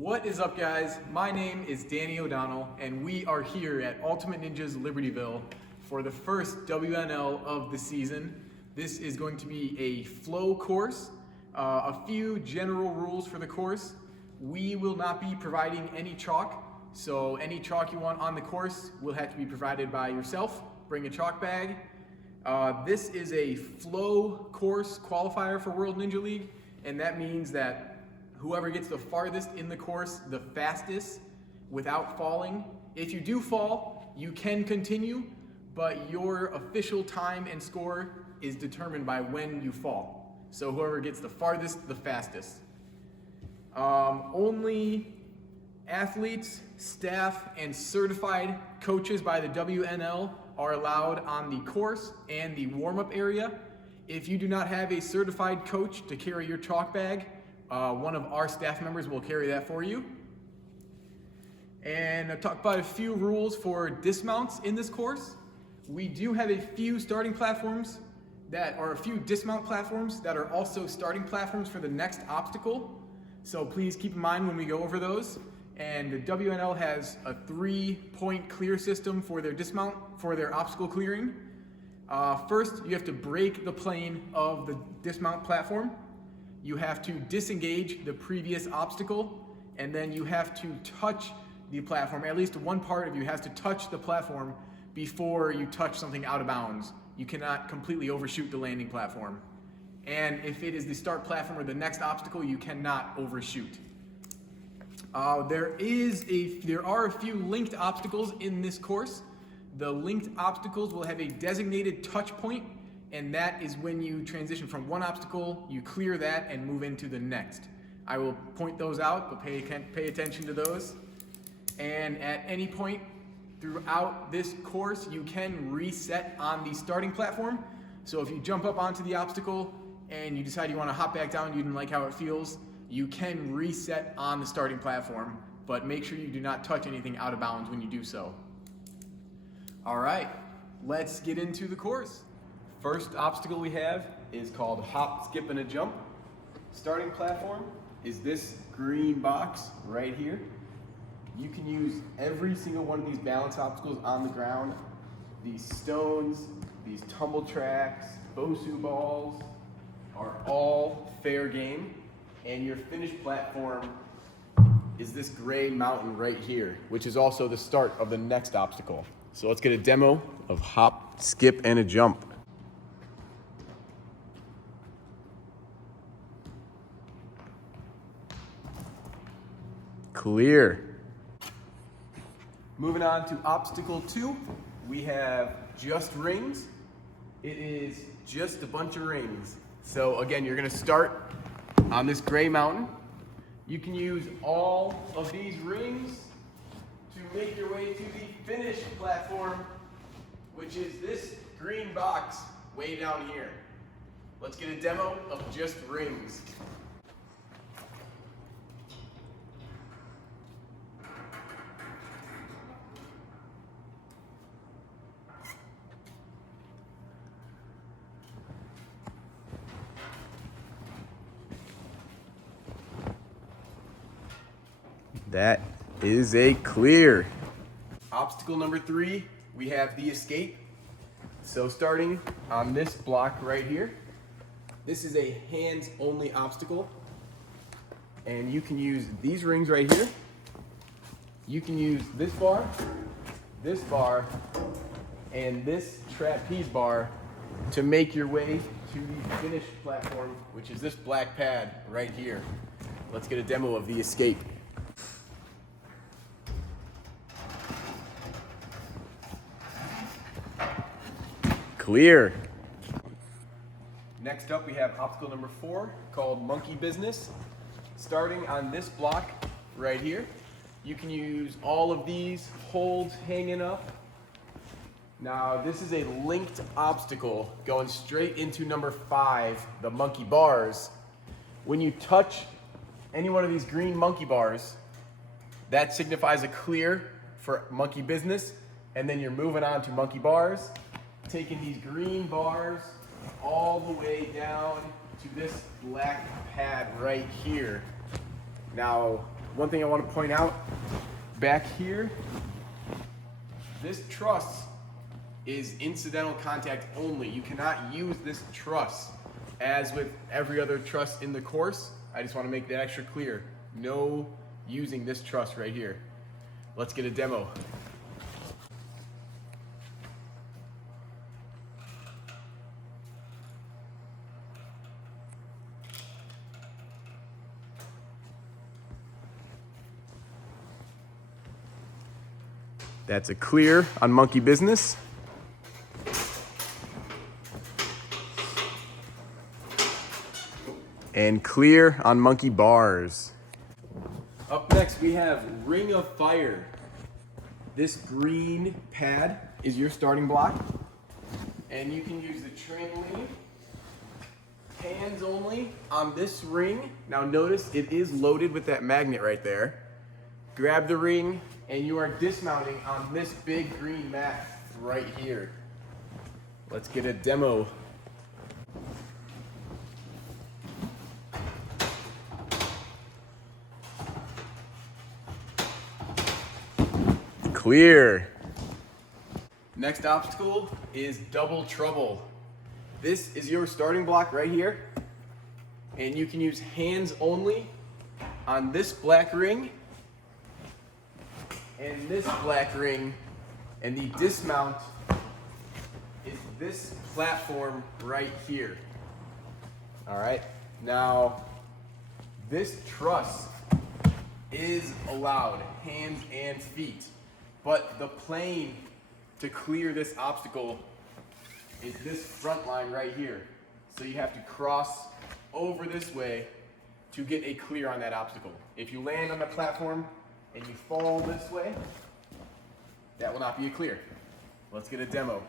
What is up, guys? My name is Danny O'Donnell, and we are here at Ultimate Ninjas Libertyville for the first WNL of the season. This is going to be a flow course, a few general rules for the course. We will not be providing any chalk, so any chalk you want on the course will have to be provided by yourself. Bring a chalk bag. This is a flow course qualifier for World Ninja League, and that means that whoever gets the farthest in the course the fastest without falling. If you do fall, you can continue, but your official time and score is determined by when you fall. So whoever gets the farthest, the fastest. Only athletes, staff, and certified coaches by the WNL are allowed on the course and the warm-up area. If you do not have a certified coach to carry your chalk bag, one of our staff members will carry that for you. And I'll talk about a few rules for dismounts in this course. We do have a few starting platforms that are a few dismount platforms that are also starting platforms for the next obstacle. So please keep in mind when we go over those. And the WNL has a 3-point clear system for their dismount, for their obstacle clearing. First, you have to break the plane of the dismount platform. You have to disengage the previous obstacle, and then you have to touch the platform. At least one part of you has to touch the platform before you touch something out of bounds. You cannot completely overshoot the landing platform. And if it is the start platform or the next obstacle, you cannot overshoot. There are a few linked obstacles in this course. The linked obstacles will have a designated touch point, and that is when you transition from one obstacle, you clear that and move into the next. I will point those out, but pay attention to those. And at any point throughout this course, you can reset on the starting platform. So if you jump up onto the obstacle and you decide you want to hop back down, you didn't like how it feels, you can reset on the starting platform, but make sure you do not touch anything out of bounds when you do so. All right, let's get into the course. First obstacle we have is called hop, skip, and a jump. Starting platform is this green box right here. You can use every single one of these balance obstacles on the ground. These stones, these tumble tracks, Bosu balls are all fair game. And your finished platform is this gray mountain right here, which is also the start of the next obstacle. So let's get a demo of hop, skip, and a jump. Clear. Moving on to obstacle 2, we have just rings. It is just a bunch of rings. So again, you're gonna start on this gray mountain. You can use all of these rings to make your way to the finished platform, which is this green box way down here. Let's get a demo of just rings. That is a clear. Obstacle number 3, we have the escape. So starting on this block right here, this is a hands-only obstacle. And you can use these rings right here. You can use this bar, and this trapeze bar to make your way to the finished platform, which is this black pad right here. Let's get a demo of the escape. Clear. Next up, we have obstacle number 4 called monkey business. Starting on this block right here, you can use all of these holds hanging up. Now, this is a linked obstacle going straight into number 5, the monkey bars. When you touch any one of these green monkey bars, that signifies a clear for monkey business, and then you're moving on to monkey bars, taking these green bars all the way down to this black pad right here. Now, one thing I want to point out back here, this truss is incidental contact only. You cannot use this truss as with every other truss in the course. I just want to make that extra clear. No using this truss right here. Let's get a demo. That's a clear on monkey business. And clear on monkey bars. Up next we have Ring of Fire. This green pad is your starting block. And you can use the trim lead, hands only on this ring. Now notice it is loaded with that magnet right there. Grab the ring and you are dismounting on this big green mat right here. Let's get a demo. Clear. Next obstacle is Double Trouble. This is your starting block right here. And you can use hands only on this black ring and this black ring, and the dismount is this platform right here. All right, now this truss is allowed, hands and feet, but the plane to clear this obstacle is this front line right here. So you have to cross over this way to get a clear on that obstacle. If you land on the platform and you fall this way, that will not be a clear. Let's get a demo.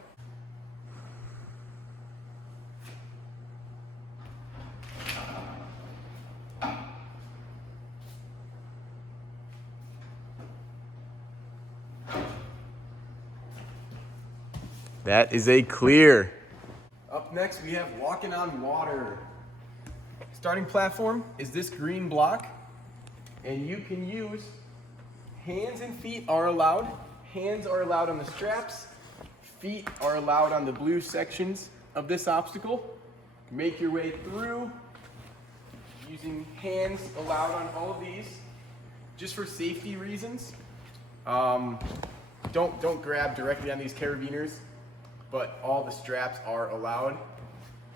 That is a clear. Up next we have Walking on Water. Starting platform is this green block, and you can use hands and feet are allowed. Hands are allowed on the straps. Feet are allowed on the blue sections of this obstacle. Make your way through using hands allowed on all of these. Just for safety reasons, don't grab directly on these carabiners, but all the straps are allowed.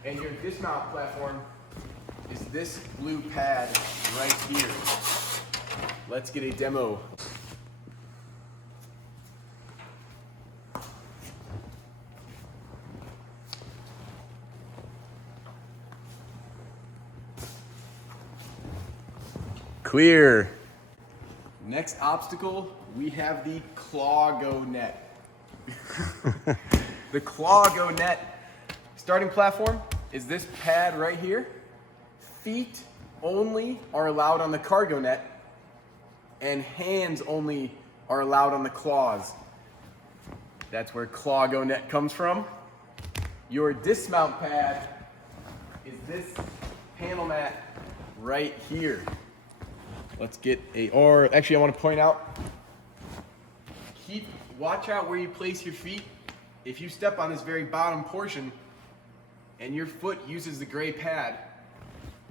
And your dismount platform is this blue pad right here. Let's get a demo. Clear. Next obstacle, we have the Claw-Go net. The Claw-Go net starting platform is this pad right here. Feet only are allowed on the cargo net, and hands only are allowed on the claws. That's where Claw-Go net comes from. Your dismount pad is this panel mat right here. Let's get actually I want to point out, watch out where you place your feet. If you step on this very bottom portion and your foot uses the gray pad,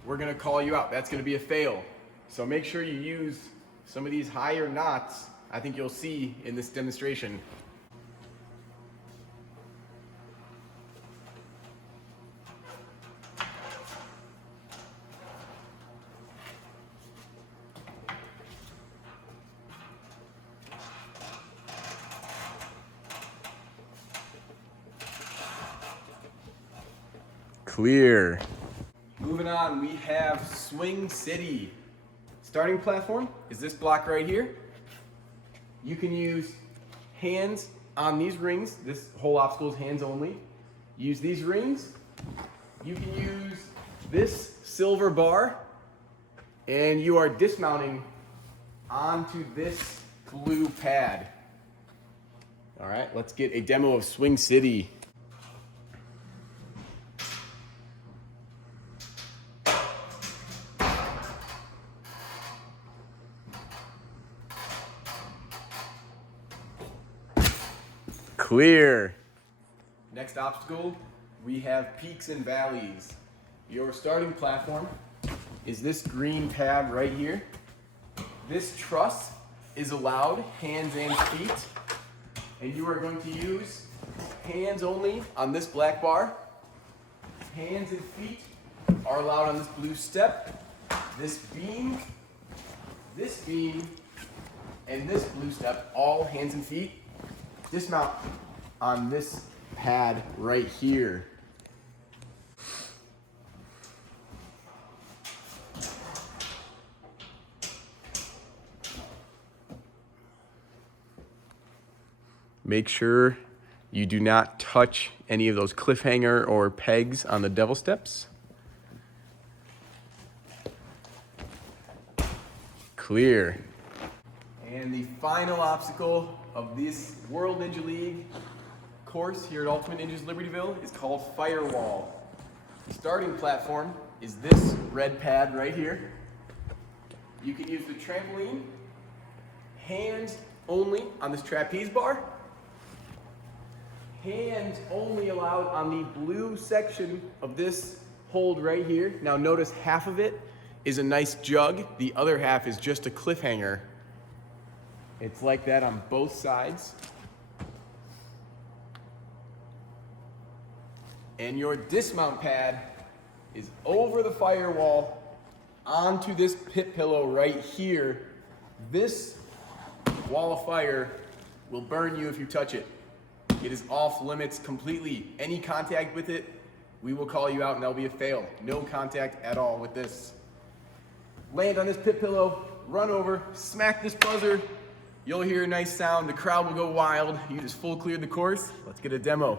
we're gonna call you out. That's gonna be a fail. So make sure you use some of these higher knots. I think you'll see in this demonstration. Clear. Moving on, we have Swing City. Starting platform is this block right here. You can use hands on these rings. This whole obstacle is hands only. Use these rings. You can use this silver bar, and you are dismounting onto this blue pad. All right, let's get a demo of Swing City. Clear. Next obstacle, we have peaks and valleys. Your starting platform is this green pad right here. This truss is allowed, hands and feet, and you are going to use hands only on this black bar. Hands and feet are allowed on this blue step, this beam, and this blue step, all hands and feet. Dismount on this pad right here. Make sure you do not touch any of those cliffhanger or pegs on the devil steps. Clear. And the final obstacle of this World Ninja League course here at Ultimate Ninjas Libertyville is called Firewall. The starting platform is this red pad right here. You can use the trampoline, hands only on this trapeze bar. Hands only allowed on the blue section of this hold right here. Now notice half of it is a nice jug. The other half is just a cliffhanger. It's like that on both sides. And your dismount pad is over the firewall onto this pit pillow right here. This wall of fire will burn you if you touch it. It is off limits completely. Any contact with it, we will call you out and that'll be a fail. No contact at all with this. Land on this pit pillow, run over, smack this buzzer. You'll hear a nice sound. The crowd will go wild. You just full cleared the course. Let's get a demo.